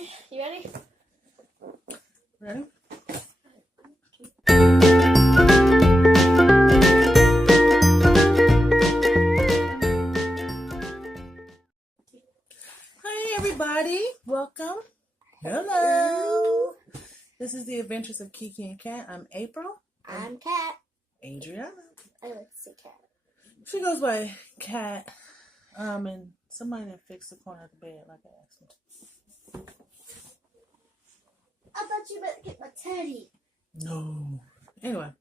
Okay, you ready? Ready? Hi everybody, welcome. Hello. This is the Adventures of Kiki and Kat. I'm April. I'm Kat. Adrianna. I like to say Kat. She goes by Kat. And somebody that fixed the corner of the bed like I asked them. I thought you meant to get my teddy. No. Anyway,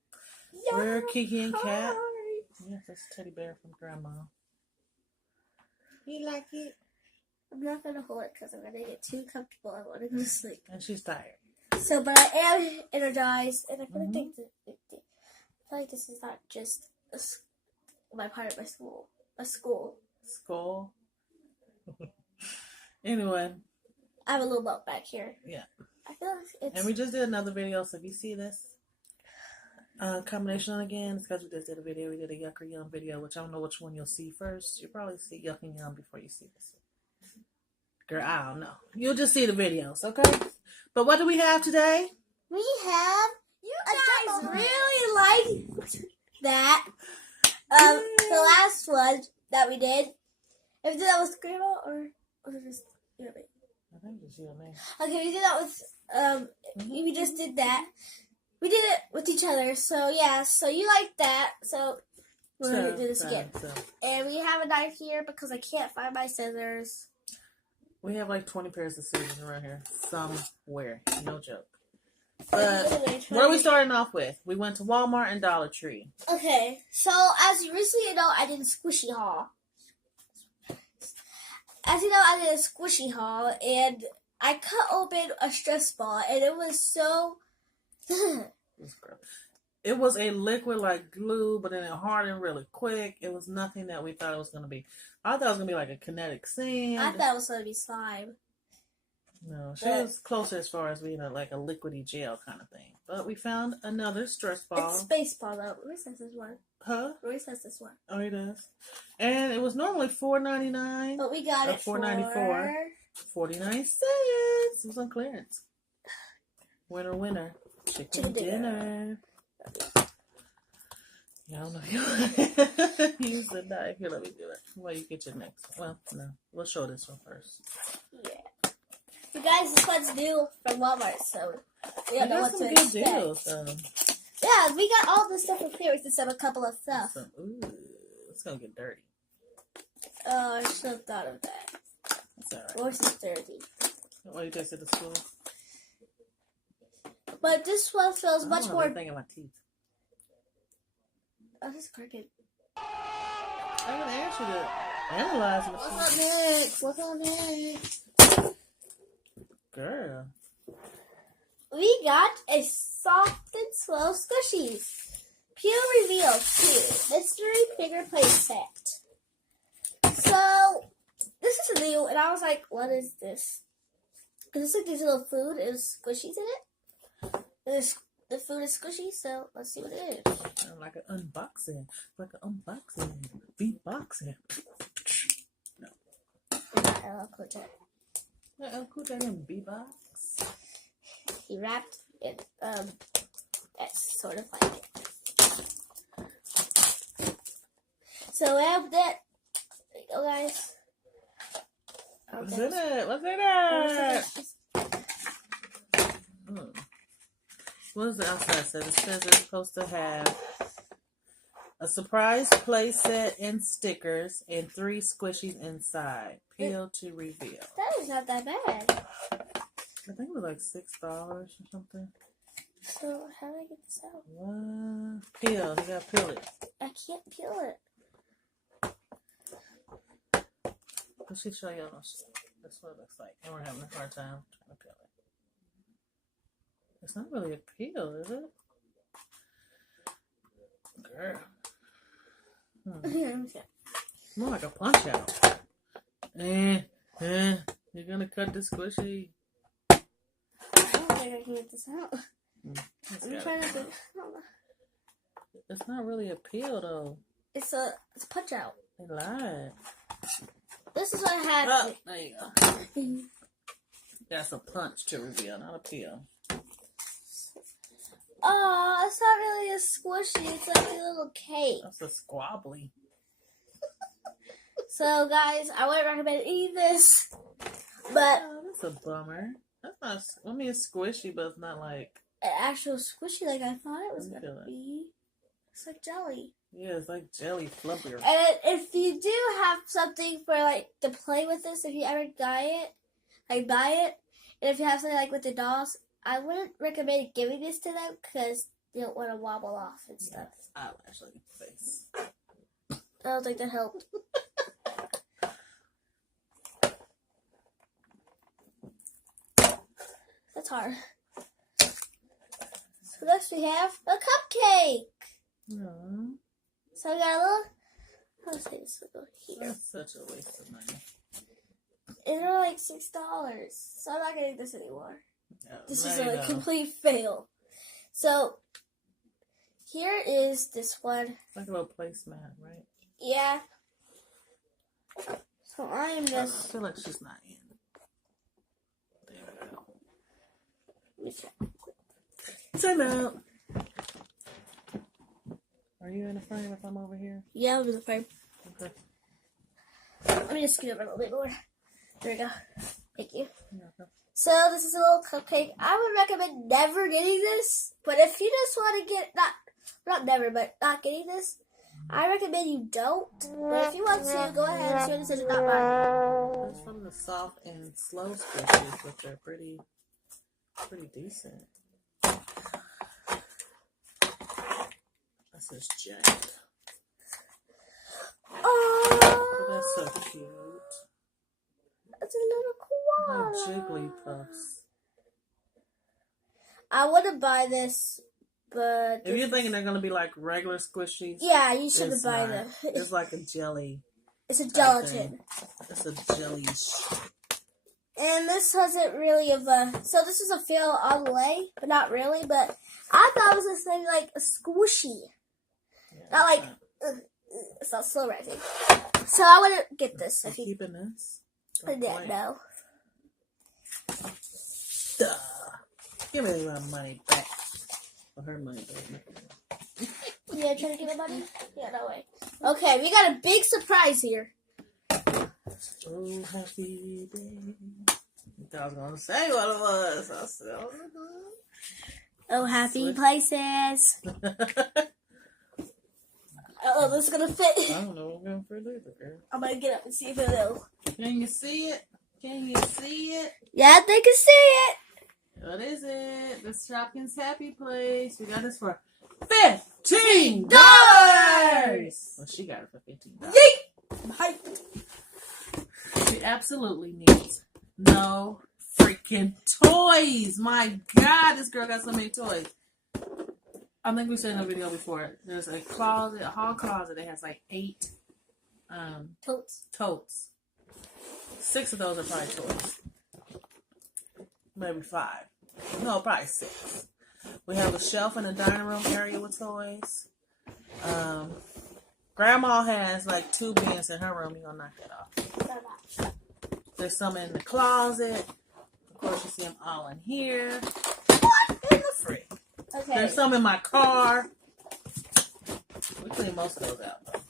Yeah, we're Kiki and Kat. hi. Yes, that's a teddy bear from Grandma. You like it? I'm not going to hold it because I'm going to get too comfortable. I want to go to sleep. And she's tired. So, but I am energized, and I really think that I feel like this is not just my part of my school. A school. Skull. Anyway. I have a little belt back here. Yeah. I feel like it's... And we just did another video, so if you see this combination on again, it's because we just did a video. We did a Yuck or Yum video, which I don't know which one you'll see first. You'll probably see Yuck and Yum before you see this. Girl, I don't know. You'll just see the videos, okay? But what do we have today? We have... You guys really like that. The last one that we did. If we did that with Grandma or was it just you and me? I think it's you and me. Okay, we did that with we just did that. We did it with each other. So yeah, so you like that. So we're gonna do this again. And we have a knife here because I can't find my scissors. We have like 20 pairs of scissors around here somewhere. No joke. But where are we starting off with? We went to Walmart and Dollar Tree. Okay, so as you recently know, I did a squishy haul. As you know, I did a squishy haul, and I cut open a stress ball, and it was so... It was a liquid like glue, but then it hardened really quick. It was nothing that we thought it was going to be. I thought it was going to be like a kinetic sand. I thought it was going to be slime. No, she was closer as far as being like a liquidy gel kind of thing. But we found another stress ball. It's space ball though. Royce has this one. Huh? Royce has this one. Oh, he does. And it was normally $4.99. But we got it $4.94. 49 cents. It was on clearance. Winner. Chicken dinner. Yeah, I don't know if you use the knife. Here, let me do it. Well, you get your next one. Well, no. We'll show this one first. Yeah. You guys, this one's new from Walmart, so we don't know what to expect. Deals, yeah, we got all this stuff from clearance instead of a couple of stuff. Ooh, it's gonna get dirty. Oh, I should have thought of that. That's alright. Yours is dirty. What you tasted at school? But this one feels much more. I'm thinking my teeth. Oh, this is crooked. I'm gonna ask you to analyze it. What's up next? Girl. We got a soft and slow squishies. Peel Reveal 2 Mystery Finger Play Set. So, this is new, and I was like, what is this? Because it's like these little food is squishies in it. And the food is squishy, so let's see what it is. Like an unboxing. Beatboxing. No. Not LL Cool J. LL Cool J in beatbox. He rapped it, that's sort of like it. So we have that. There you go, guys. What's in it? What does the outside say? It says it's supposed to have a surprise play set and stickers and 3 squishies inside. Peel to reveal. That is not that bad. I think it was like $6 or something. So how do I get this out? What? Peel. You gotta peel it. I can't peel it. Let's see, show you. That's what it looks like. And we're having a hard time trying to peel it. It's not really a peel, is it? Girl. More like a punch out. You're gonna cut the squishy. I don't think I can get this out. I'm trying to do. It's not really a peel though. It's punch out. They lied. This is what I had. Oh, there you go. That's a punch to reveal, not a peel. Oh, it's not really a squishy. It's like a little cake. That's a squabbly. So, guys, I wouldn't recommend eating this. But Oh, that's a bummer. That's not. I mean, it's squishy, but it's not like an actual squishy like I thought it was Let me going feel to it. be. It's like jelly. Yeah, it's like jelly flubber. And if you do have something for, like, to play with this, if you ever buy it, and if you have something, like, with the dolls, I wouldn't recommend giving this to them because they don't want to wobble off and stuff. Eyelash on your face. I don't think that helped. That's hard. So next we have a cupcake. No, So we got a little, I'll say this little here. that's such a waste of money. And they're like $6. So I'm not getting this anymore. No, This there is you a go. complete fail. So here is this one. It's like a little placemat, right? Yeah. So I am I just. feel like she's not in. There we go. Let me check. Time out. Are you in the frame if I'm over here? Yeah, I'll do the frame. Okay. Let me just scoot over a little bit more. There we go. Thank you. Yeah, okay. So this is a little cupcake. I would recommend never getting this, but if you just want to get not never, but not getting this, I recommend you don't. But if you want to, go ahead. It's your decision, not mine. That's from the soft and slow squishes, which are pretty decent. This is Jack. Oh, That's so cute. it's a little koala. Jigglypuffs. I wouldn't buy this, but If you're thinking they're gonna be like regular squishies, yeah, you shouldn't it's buy not. them. It's like a jelly. It's a type gelatin. thing. It's a jelly. And this wasn't really so this is a fail all the way, but not really. But I thought it was this thing like a squishy, not like it's not slow rising. So I wouldn't get this if you Keeping this. didn't know. Duh. Give me my money back. Or her money back. Yeah, trying to get my money? Yeah, no way. Okay, we got a big surprise here. Oh, happy day. I was gonna say what it was. I said, Oh, happy places. Oh, this is gonna fit. I don't know what I'm going for either, girl. I'm gonna get up and see if it'll. Can you see it? Can you see it? Yeah, they can see it. What is it? The Shopkins Happy Place. We got this for $15. Well, she got it for $15. Yeet! I'm hyped. She absolutely needs no freaking toys. My God, this girl got so many toys. I think we said in a video before. There's a closet, a hall closet that has like 8 totes. 6 of those are probably toys. Maybe 5. No, probably 6. We have a shelf in the dining room area with toys. Grandma has like 2 bins in her room. You're gonna knock that off. There's some in the closet. Of course, you see them all in here. What in the frick? Okay. There's some in my car. We clean most of those out, though.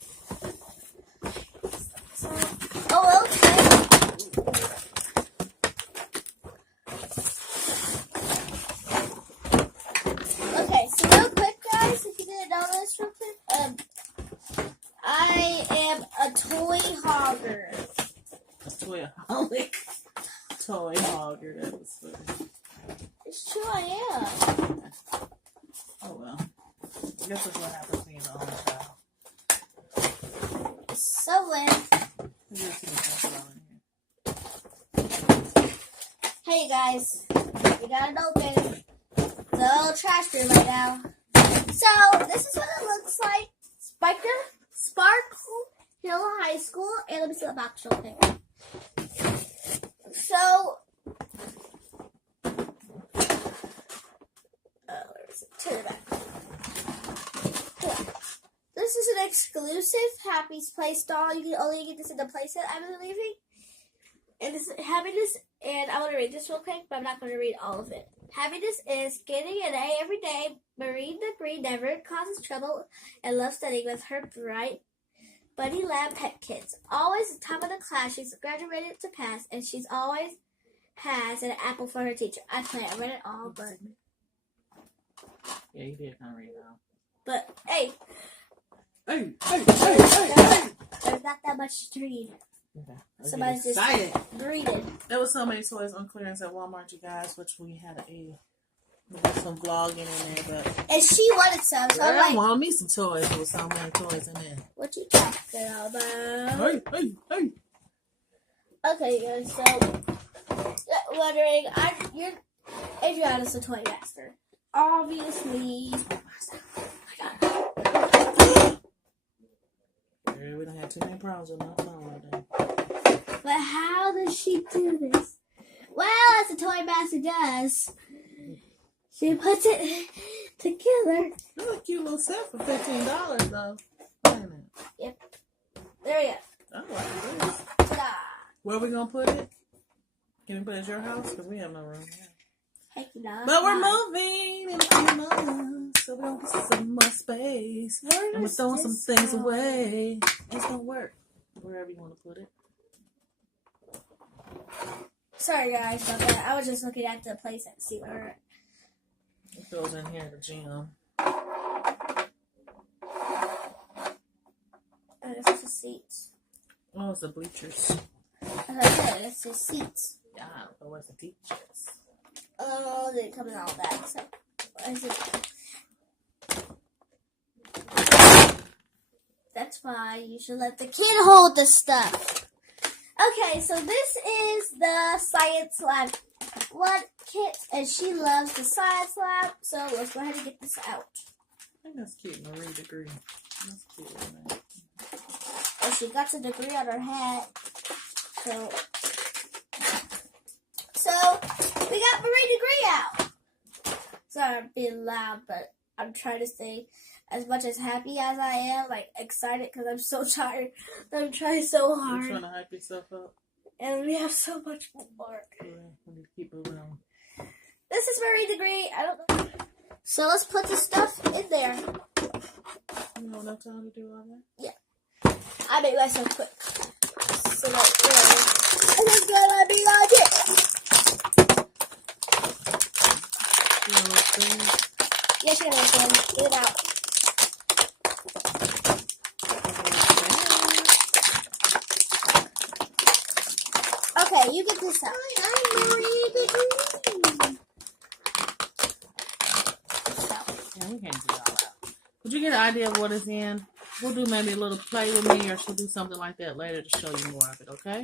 Oh, okay. Okay, so real quick, guys, if you didn't know this real quick, I am a toy hogger. A toyaholic. Toy hogger. That was funny. It's true, I am. Oh, well. I guess that's what happens when you're the only child. So when, There's too much alcohol in here. hey guys, we got it open. It's a little trash room right now. So this is what it looks like. Sparkle Hill High School, and let me see the box real quick. So, where is it? Turn it back. This is an exclusive Happy's Place doll. You can only get this in the playset, I'm believing. And it's having this And I want to read this real quick, but I'm not going to read all of it. Happiness is getting an A every day. Marine Degree never causes trouble and loves studying with her bright bunny lab pet kids. Always the top of the class. She's graduated to pass, and she's always has an apple for her teacher. I read it all, but... Yeah, you did kind of read it all. But, hey. Hey. There's not that much to read. Okay. Somebody's just reading. There was so many toys on clearance at Walmart, you guys, which we had some vlogging in there, but... And she wanted some, so I'm like... I want me some toys. There was so many toys in there. What you talking about? Hey. Okay, guys, so... Wondering, you're Adrianna's a toy master. Obviously... Yeah, we don't have too many problems with my phone right now. But how does she do this? Well, as a toy master does, she puts it together. That's a cute little set for $15, though. Wait a minute. Yep. There we go. I like this. Ta-da. Where are we going to put it? Can we put it at your house? Because we have no room here. Heck no. But we're moving in a few months, so we're going to get some more space. And we're throwing some things away. It's going to work wherever you want to put it. Sorry, guys, about that. I was just looking at the place and see where It goes in here, the gym. and this is the seats. Oh, it's the bleachers. As I said, it's the seats. Yeah, but where's the teachers? Oh, they didn't come in all that. So, what is it? That's why you should let the kid hold the stuff. Okay, so this is the science lab blood kit, and she loves the science lab. So let's go ahead and get this out. I think that's cute. Marie Degree. That's cute, isn't it? And she got the degree on her hat. So we got Marie Degree out. Sorry, I'm being loud, but I'm trying to stay as much as happy as I am, like excited because I'm so tired. I'm trying so hard. You're trying to hype yourself up. And we have so much more. Yeah, we need to keep moving on. This is Marie Degree. I don't know. So let's put the stuff in there. You know enough time to do all that? Yeah. I make myself quick. So that, I just gotta be like it. You know what I'm saying? Yes, you're going to get it out. Okay, you get this out. I'm Marie Degree. Yeah, we can't do all that. Would you get an idea of what is in? We'll do maybe a little play with me, or she'll do something like that later to show you more of it, okay?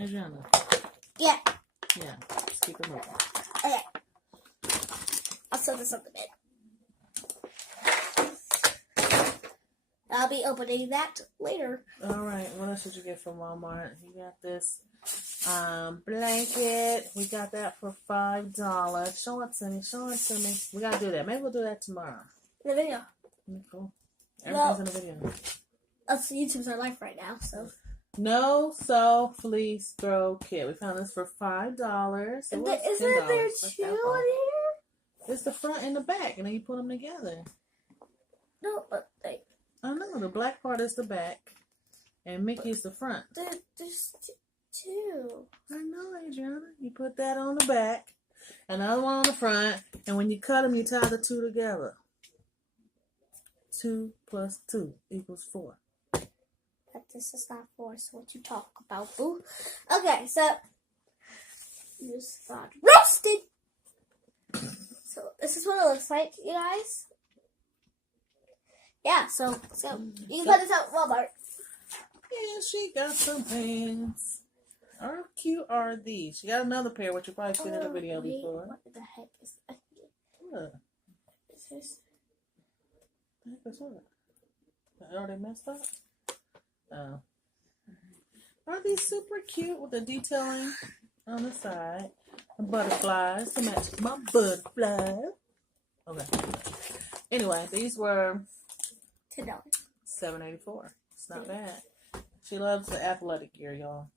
Adrianna. Yeah. Yeah, just keep it moving. Okay. I'll set this up a bit. I'll be opening that later. All right, what else did you get from Walmart? You got this blanket. We got that for $5. Show it to me. Show it to me. We gotta do that. Maybe we'll do that tomorrow. In the video. Cool. Everything's in the video. That's YouTube's our life right now, so. No Sew Fleece Throw Kit. We found this for $5. So Isn't $10. there That's two in that far. here? It's the front and the back, and then you put them together. No, but like, I know, the black part is the back, and Mickey's the front. there's two. I know, Adrianna. You put that on the back, another one on the front, and when you cut them, you tie the two together. 2 plus 2 equals 4. But this is not for us. What you talk about, boo? Okay, so you just got roasted. So this is what it looks like, you guys. Yeah, so you can put this out at Walmart. Yeah, she got some pants. How cute are these? She got another pair, which you probably seen in the video wait, before. what the heck is that? What? Is this? What the heck is that? Are they messed up? Oh. Are these super cute with the detailing on the side? And butterflies to match my butterfly. Okay. Anyway, these were $10. $7.84. It's not bad. She loves the athletic gear, y'all.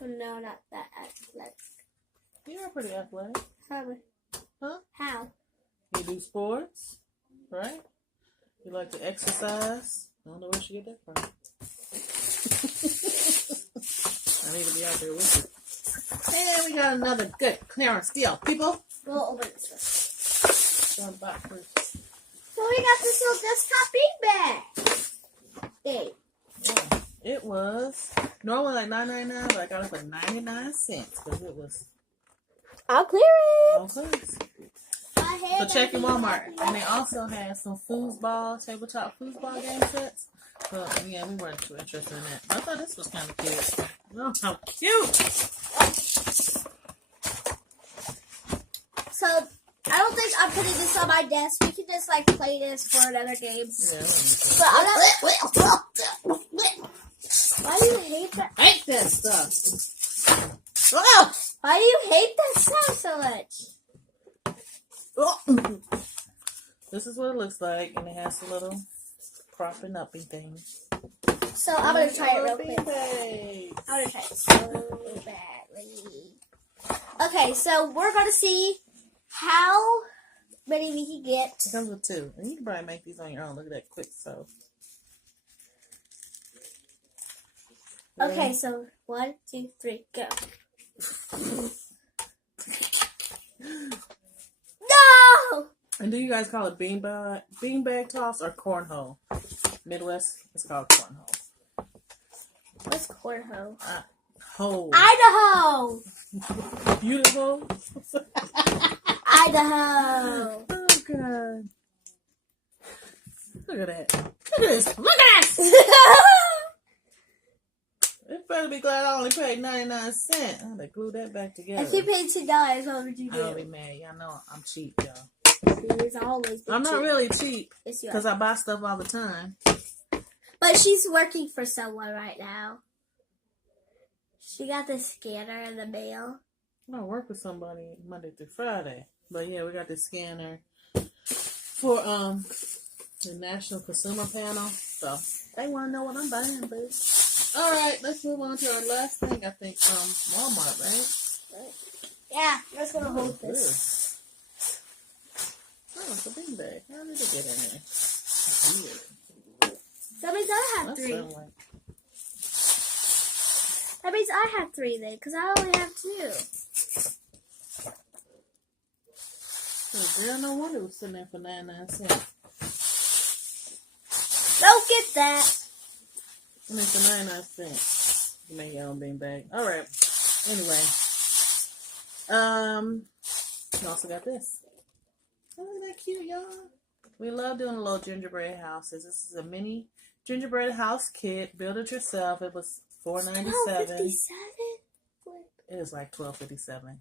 No, not that athletic. You're pretty athletic. How? Huh? How? You do sports, right? You like to exercise. I don't know where she get that from. I need to be out there with you. And we got another good clearance deal, people. We'll open this first. Jump back first. So we got this little desktop beanbag thing. Yeah. It was normally like $9.99, but I got it for 99 cents because it was I'll clear it. on clearance. So check your Walmart. And they also had some tabletop foosball game sets. But yeah, we weren't too interested in that. I thought this was kind of cute. Oh, how cute! So I don't think I'm putting this on my desk. We can just like play this for another game. Yeah, But I'm not. Why do you hate that? I hate that stuff. Oh! Why do you hate that sound so much? Oh. This is what it looks like, and it has a little propping uppy thing. So I'm gonna try it real quick. I'm gonna try it so badly. Okay, so we're gonna see how many we can get. It comes with 2. And you can probably make these on your own. Look at that quick sew. Okay, so 1, 2, 3, go. No! And do you guys call it beanbag toss or cornhole? Midwest, it's called cornhole. What's cornhole? Hole. Idaho! Beautiful. Idaho! Oh, God. Look at that. Look at this. Look at this. You better be glad I only paid 99 cents. I had to glue that back together. If you paid $2, what would you do? I'll be mad. Y'all know I'm cheap, y'all. She's always been I'm not cheap. really cheap Yes, you are. because I buy stuff all the time. But she's working for someone right now. She got the scanner in the mail. I work with somebody Monday through Friday. But yeah, we got this scanner for the National Consumer Panel. So they want to know what I'm buying, boo. All right, let's move on to our last thing, I think, from Walmart, right? Yeah, I'm just going to hold this. Oh, it's a beanbag. How did it get in there? Weird. That means I have That 3. sound like... That means I have 3 then, because I only have 2. Girl, no wonder it was sitting there for 99 cents. Don't get that. I mean, for 99 cents. You make your own beanbag. All right. Anyway. You also got this. Oh, isn't that cute, y'all? We love doing little gingerbread houses. This is a mini gingerbread house kit. Build it yourself. It was $4.97. $12.57? It is like $12.57.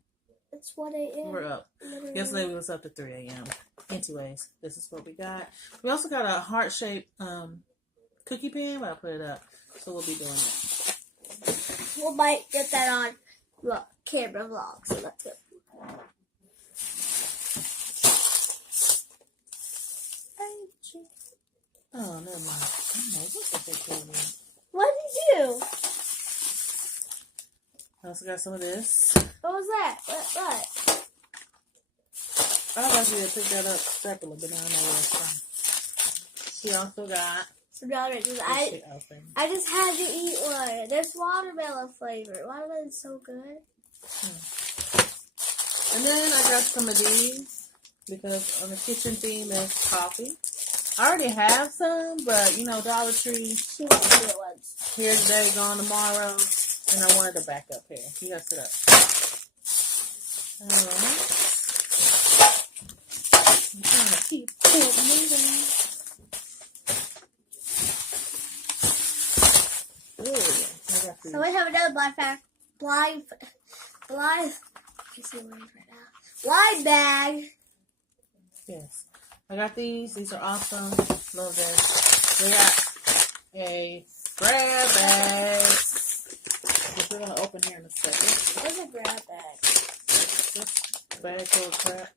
It's 1 a.m. We're up. Literally. Yesterday we was up to 3 a.m. Anyways, this is what we got. We also got a heart-shaped cookie pan, but I'll put it up. So we'll be doing that. We might get that on camera vlog, so that's good. Oh, never mind. I don't know. What's that they told me? What did you do? I also got some of this. What was that? What? I was actually to pick that up separately, but I don't know where it's from. She also got... Some oranges. I just had to eat one. There's watermelon flavor. Watermelon's so good. And then I got some of these because on the kitchen theme there's coffee. I already have some, but you know, Dollar Tree She wants to get ones. here today, gone tomorrow, and I wanted to back up here. You gotta sit up. Alright. I'm trying to keep it moving. Ooh, I got these. So we have another blind I can see words right now. Blind bag. Yes. I got these. These are awesome. Love this. We got a grab bag, which we're going to open here in a second. What's a grab bag? This bag full of crap.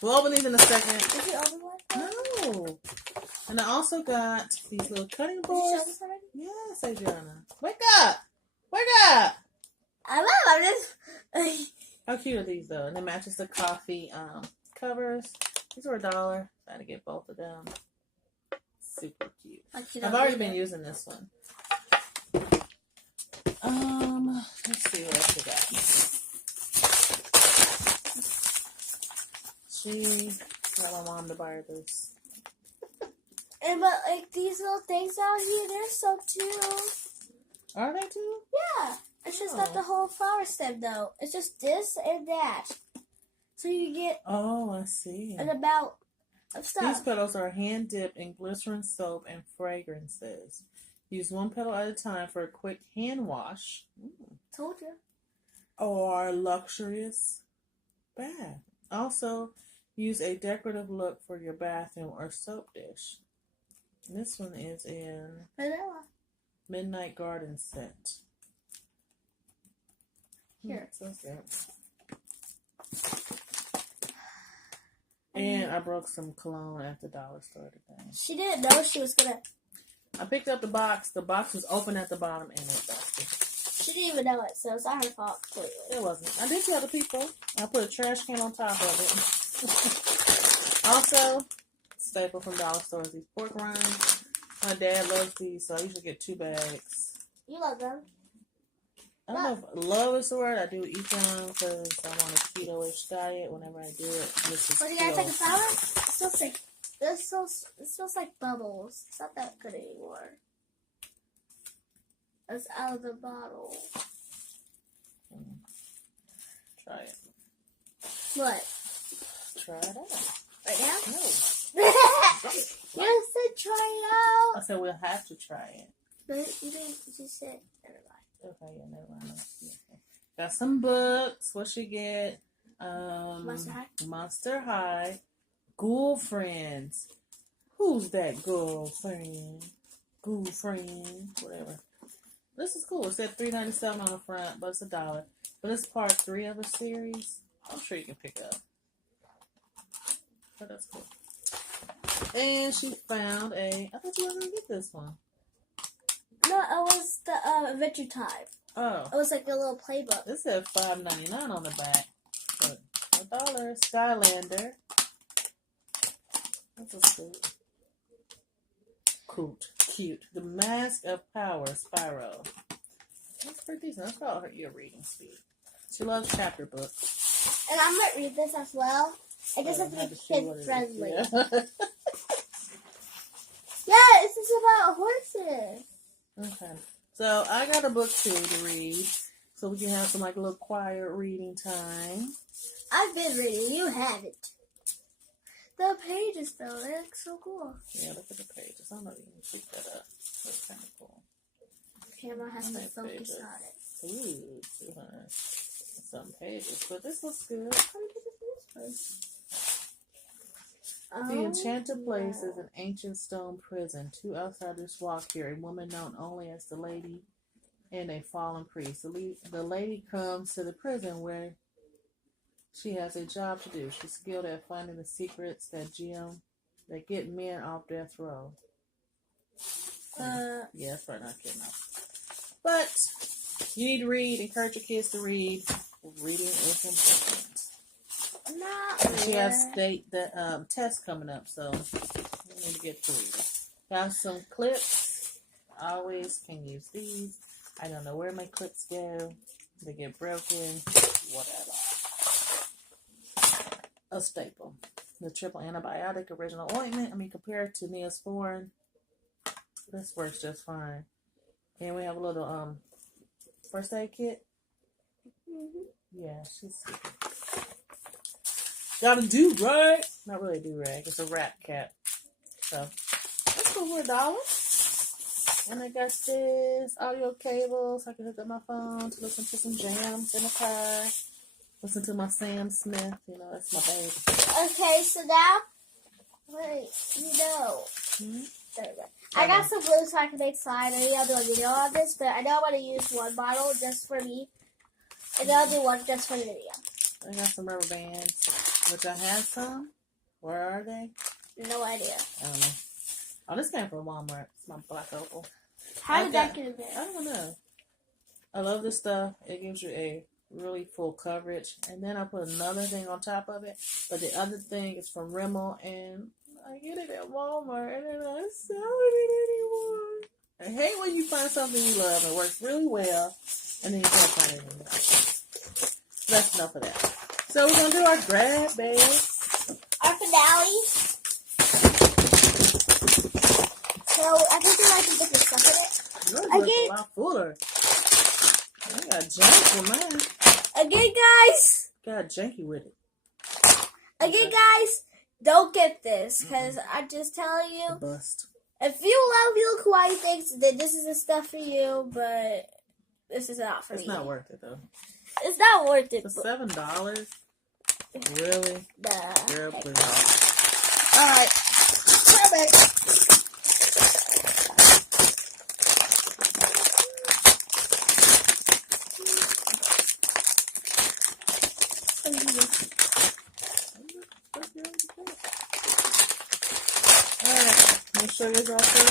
We'll open these in a second. Is it only one? No. And I also got these little cutting Did you boards. show this already? Yes, Adrianna. Wake up! Wake up! I know. I'm just. How cute are these though? And it matches the coffee covers. These were $1. Trying to get both of them. Super cute. I've already been using this one. Let's see what else we got. She got my mom to buy her this. And but like these little things out here, they're so cute. Are they too? Yeah. It's just not the whole flower stem though. It's just this and that. So you get I see. an amount of stuff. These petals are hand dipped in glycerin soap and fragrances. Use one petal at a time for a quick hand wash. Told you. Or luxurious bath. Also, use a decorative look for your bathroom or soap dish. This one is in Vanilla. Midnight Garden Scent. Here. So good. And I broke some cologne at the dollar store today. She didn't know she was gonna. I picked up the box. The box was open at the bottom and it busted. She didn't even know it, so it's not her fault completely. It wasn't. I did tell the people. I put a trash can on top of it. Also, staple from dollar stores, these pork rinds. My dad loves these, so I usually get 2 bags. You love them. I don't know if love is the word. I do eat them because I want a keto-ish diet whenever I do it. This is What, you gotta take a shower? It smells like bubbles. It's not that good anymore. It's out of the bottle. Try it. What? Try it out. Right now? No. You said try it out. I said we'll have to try it. But you didn't. You just said never mind. Okay, yeah, never mind. Got some books. What she get? Monster High. Monster High. Girlfriends. Who's that girlfriend? Girlfriend. Whatever. This is cool. It said $3.97 on the front, but it's $1. But it's part 3 of a series. I'm sure you can pick up. But that's cool. And she found I thought you were going to get this one. No, it was the Adventure Time. Oh. It was like a little playbook. This said $5.99 on the back. But $1. Skylander. That's a cute. Cute. The Mask of Power, Spyro. That's pretty decent. That's about your reading speed. She loves chapter books. And I might read this as well. I guess it's kid friendly. Yeah. Yeah, this is about horses. Okay. So I got a book too to read. So we can have some like a little quiet reading time. I've been reading. You haven't. The pages, though, they look so cool. Yeah, look at the pages. I don't know if you can pick that up. That's kind of cool. The camera has to focus pages? on it. Ooh, 200 some pages. But this looks good. How did you get this first? The Enchanted Place is an ancient stone prison. 2 outsiders walk here. A woman known only as the Lady and a fallen priest. The lady comes to the prison where she has a job to do. She's skilled at finding the secrets that get men off death row. Yeah, that's right, not kidding. But you need to read. Encourage your kids to read. Reading is important. Not She has tests coming up, so you need to get to reading. Got some clips. I always can use these. I don't know where my clips go. They get broken. Whatever. A staple. The triple antibiotic original ointment. Compared to Neosporin, this works just fine. And we have a little first aid kit. Mm-hmm. Yeah, she's super. Got a do-rag. Not really a do-rag. It's a wrap cap. So, that's cool for $1. And I got this audio cable so I can hook up my phone to listen to some jams in the car. Listen to my Sam Smith. You know, that's my baby. Okay, so now, wait, There we go. I got some glue so I can make slide. I know I'll do a video on this, but I know I'm going to use one bottle just for me. And then I'll do one just for the video. I got some rubber bands, which I have some. Where are they? No idea. I don't know. Oh, this came from Walmart. It's my black opal. How did that get in I there? don't know. I love this stuff. It gives you a really full coverage. And then I put another thing on top of it. But the other thing is from Rimmel. And I get it at Walmart. And then I sell it anymore. I hate when you find something you love and it works really well. And then you can't find it anymore. That's enough of that. So we're going to do our grab bag. Our finale. So I think there might be different stuff in it. Yours looks a lot fuller. I got jank with mine. Again, guys. Got janky with it. Again, guys. Don't get this, because I'm just telling you. Bust. If you love Real Kawaii things, then this is the stuff for you, but this is not for me. It's not worth it, though. It's not worth it. For $7? Really? Nah. Girl, please. Alright. Come back. Alright. Let me show you this also.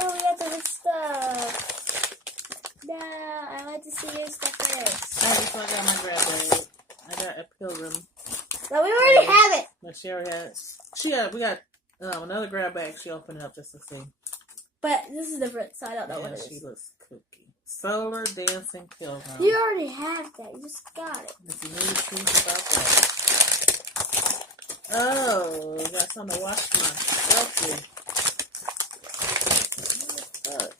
Oh, we have the stuff. Nah, I like to see your stuff first. Alright, so I got my grab bag. I got a Pilgrim. No, we already have it. But she already had it. We got another grab bag. She opened it up just to see. But this is different, so I don't know Yeah, what it she is. looks cookie. Solar Dancing Pilgrim. You already have that. You just got it. If you need truth about that. Oh, got something to wash my selfie. What the fuck?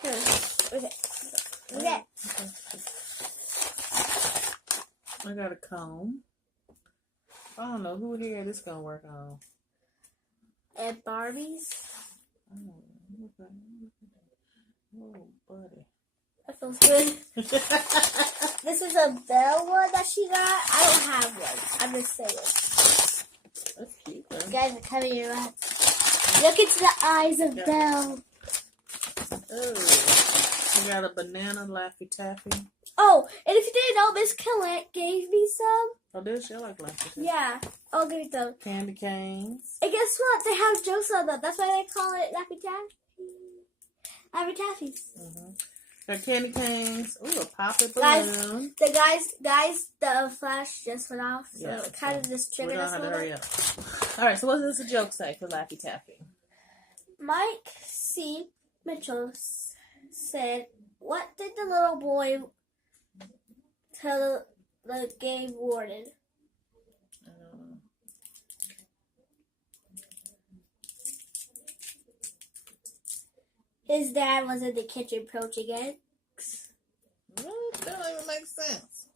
Here. Okay. I got a comb. I don't know who here this gonna work on. And Barbies. Oh, buddy. That feels good. This is a Belle one that she got. I don't have one. I'm just saying. That's cute, though. You guys are covering your eyes. Look into the eyes of Belle. Oh, we got a banana Laffy Taffy. Oh, and if you didn't know, Miss Killett gave me some. Oh, does she like Laffy Taffy? Yeah, I'll give you some. Candy canes. And guess what? They have jokes on them. That's why they call it Laffy Taffy. Laffy Taffies. Got candy canes. Ooh, a poppet Guys, balloon. the flash just went off, so Yeah, it kind of just we're triggered gonna us a have to little hurry bit. up. All right, so what does the joke say for Laffy Taffy? Mike C. Mitchell said, "What did the little boy tell the game warden?" His dad was in the kitchen poaching eggs. What? That don't even make sense.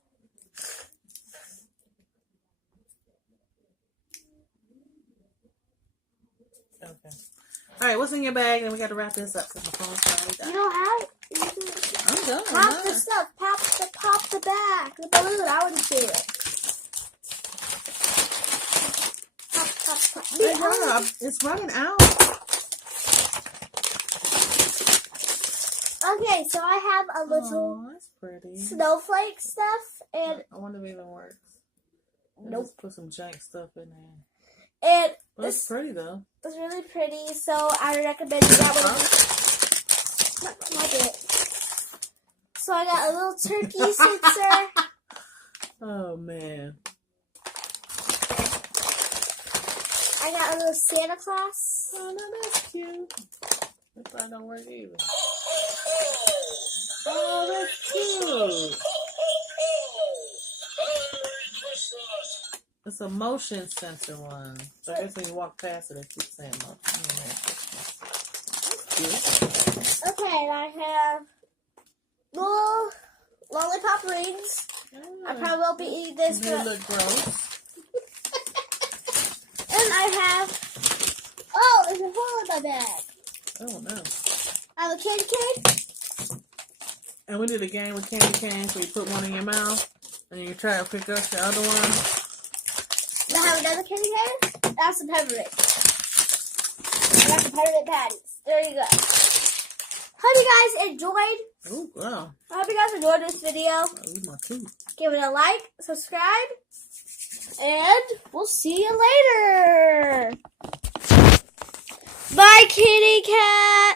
Okay. All right, what's in your bag? And we got to wrap this up because my phone's probably You dying. don't have it. I'm done. Pop the stuff. Pop the bag. The balloon. I wouldn't see it. Pop. Good job. It's running out. Okay, so I have a little That's pretty. snowflake stuff, and I wonder if it even works. nope. Just put some jank stuff in there. And But it's pretty though. it's really pretty, so I recommend you that one. Like it. So I got a little turkey sensor. Oh man. I got a little Santa Claus. Oh no, that's cute. This probably don't work either. Oh, that's cute. It's a motion sensor one. So I guess when you walk past it, it keeps saying motion. That's cute. Okay, and I have little lollipop rings. I probably won't be eating this, They but look gross. and I have. Oh, there's a hole in my bag. Oh no. I have a candy cane. And we did a game with candy canes where you put one in your mouth and you try to pick up the other one. And I have another candy cane. I have some peppermint. I got some peppermint patties. There you go. Hope you guys enjoyed. Oh, wow. I hope you guys enjoyed this video. Oh, my tooth. Give it a like, subscribe, And we'll see you later. Bye, kitty cat.